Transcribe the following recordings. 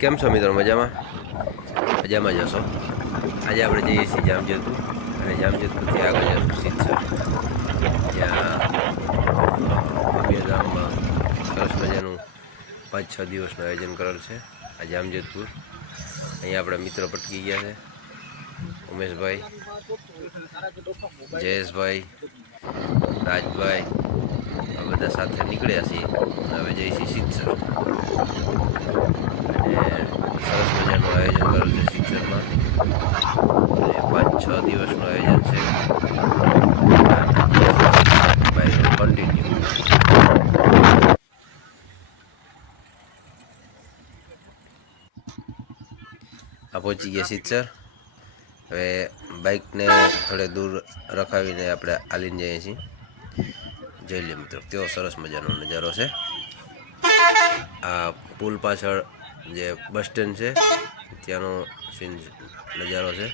કેમ છો મિત્રો? મજામાં મજામાં જશો. આજે આપણે જઈએ છીએ જામજોધપુર અને જામજોધપુરથી આગળ જશું સિદ્ધસર, જ્યાં ઉમિયાધામમાં સરસ મજાનું 5-6 દિવસનું આયોજન કરેલ છે. આ જામજોધપુર અહીંયા આપણા મિત્રો પટકી ગયા છે, ઉમેશભાઈ, જયેશભાઈ, રાજભાઈ, આ બધા સાથે નીકળ્યા છીએ. હવે જઈએ છીએ સિદ્ધસર અને સરસ મજાનું આયોજન કરેલ છે સિદ્ધસરમાં અને 5-6 દિવસનું આયોજન છે. આપણે જઈએ છીએ સિદ્ધસર. By road continue. આ પહોંચી ગયા સિદ્ધસર. હવે બાઇકને થોડે દૂર રખાવીને આપણે હાલીને જઈએ છીએ. જોઈ લે મિત્રો, કેવો સરસ મજાનો નજારો છે. આ પુલ પાછળ જે બસ સ્ટેન્ડ છે ત્યાંનો સીન નજારો છે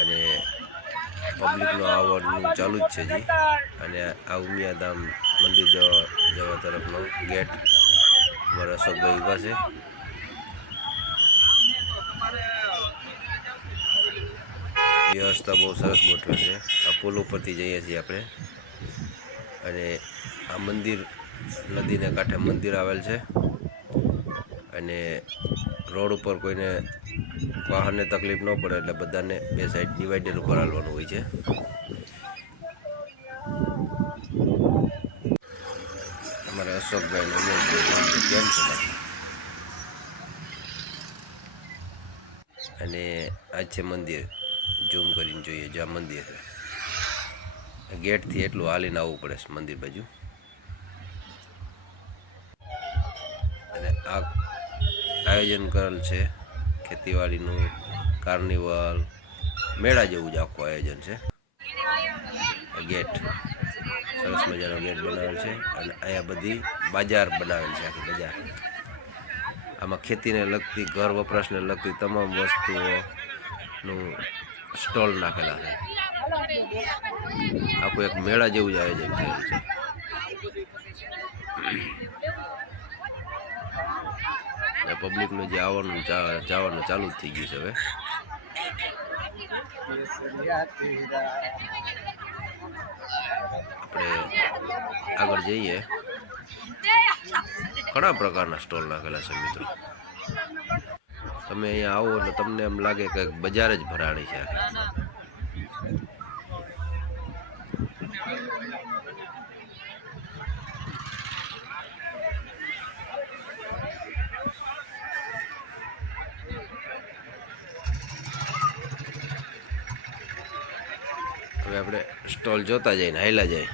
અને પબ્લિકનું આવવાનું ચાલુ જ છે જી. અને આ ઉમિયાધામ મંદિર જવા તરફનો ગેટ અમારા અશોકભાઈ ઊભા છે. વ્યવસ્થા બહુ સરસ ગોઠવે છે. આ પુલ ઉપરથી જઈએ છીએ આપણે અને આ મંદિર નદીને કાંઠે મંદિર આવેલ છે અને રોડ ઉપર કોઈને વાહનને તકલીફ ન પડે એટલે બધાને બે સાઈડ ડિવાઈડર ઉપર હાલવાનું હોય છે. અમારા અશોકભાઈ ને ઉમેશભાઈ કેમ છે અને આ છે મંદિર. ઝૂમ કરીને જોઈએ, જ્યાં મંદિર છે ગેટથી એટલું હાલીને આવવું પડે છે મંદિર બાજુ. અને આ આયોજન કરેલ છે ખેતીવાડીનું, કાર્નિવલ, મેળા જેવું જ આખું આયોજન છે. ગેટ સરસ મજાનો ગેટ બનાવેલ છે અને અહીંયા બધી બજાર બનાવેલ છે, આખી બજાર. આમાં ખેતીને લગતી, ઘર વપરાશને લગતી તમામ વસ્તુઓનું સ્ટોલ નાખેલા છે. આખું એક મેળા જેવું જ આયોજન થયેલું છે. પબ્લિકનું જે આવવાનું જવાનું ચાલુ જ થઈ ગયું છે. હવે આપણે આગળ જઈએ. ઘણા પ્રકારના સ્ટોલ નાખેલા છે મિત્રો. તમે અહીંયા આવો એટલે તમને એમ લાગે કે બજાર જ ભરાણી છે આખી. હવે આપણે સ્ટોલ જોતા જઈને હાલ્યા જાય.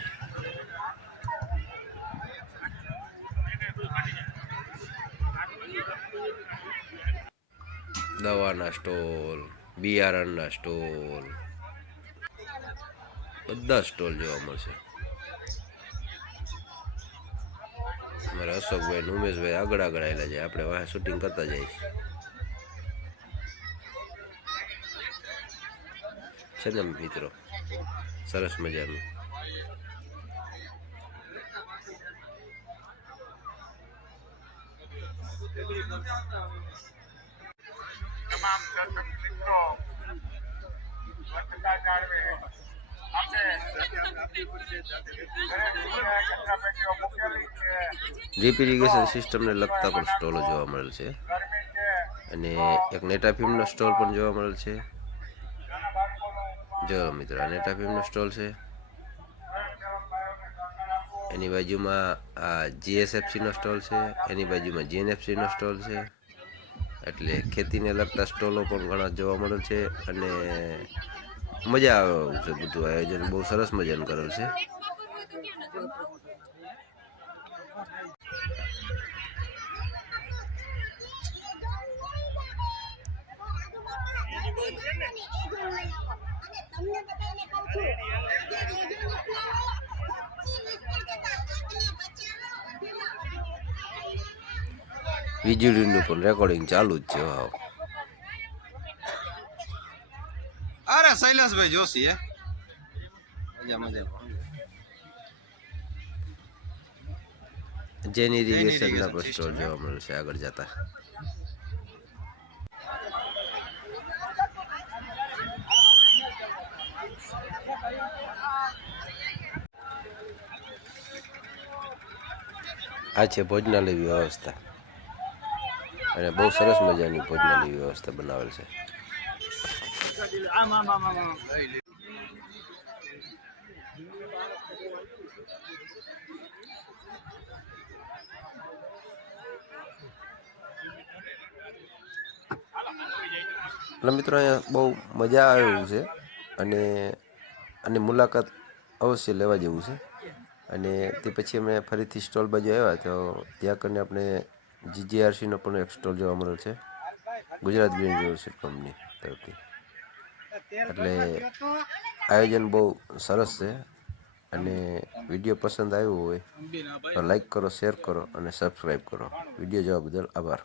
દવાના સ્ટોલ, બિયારણના સ્ટોલ, બધા સ્ટોલ જોવા મળશે. મારા અશોકભાઈ ને ઉમેશભાઈ આગળ આવેલા જાય, આપણે વાહ શૂટિંગ કરતા જઈએ છે ને મિત્રો. સરસ મજાનું. તમામ દર્શક મિત્રો ડ્રીપ ઇરિગેશન સિસ્ટમને લગતા પણ સ્ટોલો જોવા મળેલ છે અને એક નેટાફિમનો સ્ટોલ પણ જોવા મળેલ છે. જો મિત્રો, આ નેટાફિમનો સ્ટોલ છે. એની બાજુમાં આ જીએસએફસીનો સ્ટોલ છે, એની બાજુમાં જીએનએફસીનો સ્ટોલ છે. એટલે ખેતીને લગતા સ્ટોલો પણ ઘણા જોવા મળે છે અને મજા આવે એવું છે. બધું આયોજન બહુ સરસ મજાનું કરેલ છે. વીજળીનું પણ રેકોર્ડિંગ ચાલુ જ છે. અરે શૈલેષભાઈ જોશી મજા મજા. જૈન ઇરિગેશનના irrigation પણ સ્ટોલ system, જોવા મળશે આગળ જતા. આ છે ભોજનાલય વ્યવસ્થા અને બહુ સરસ મજાની ભોજનાલય વ્યવસ્થા બનાવેલ છે. એટલે મિત્રો અહીંયા બહુ મજા આવે એવું છે અને આની મુલાકાત અવશ્ય લેવા જેવું છે. અને તે પછી અમે ફરીથી સ્ટોલ બાજુ આવ્યા તો ત્યાં કરીને આપણે GGRCનો પણ એક સ્ટોલ જોવા મળ્યો છે, ગુજરાત ગ્રીન રિસોર્ટ કંપની તરફથી. એટલે આયોજન બહુ સરસ છે અને વિડીયો પસંદ આવ્યો હોય તો લાઈક કરો, શેર કરો અને સબસ્ક્રાઈબ કરો. વિડીયો જોવા બદલ આભાર.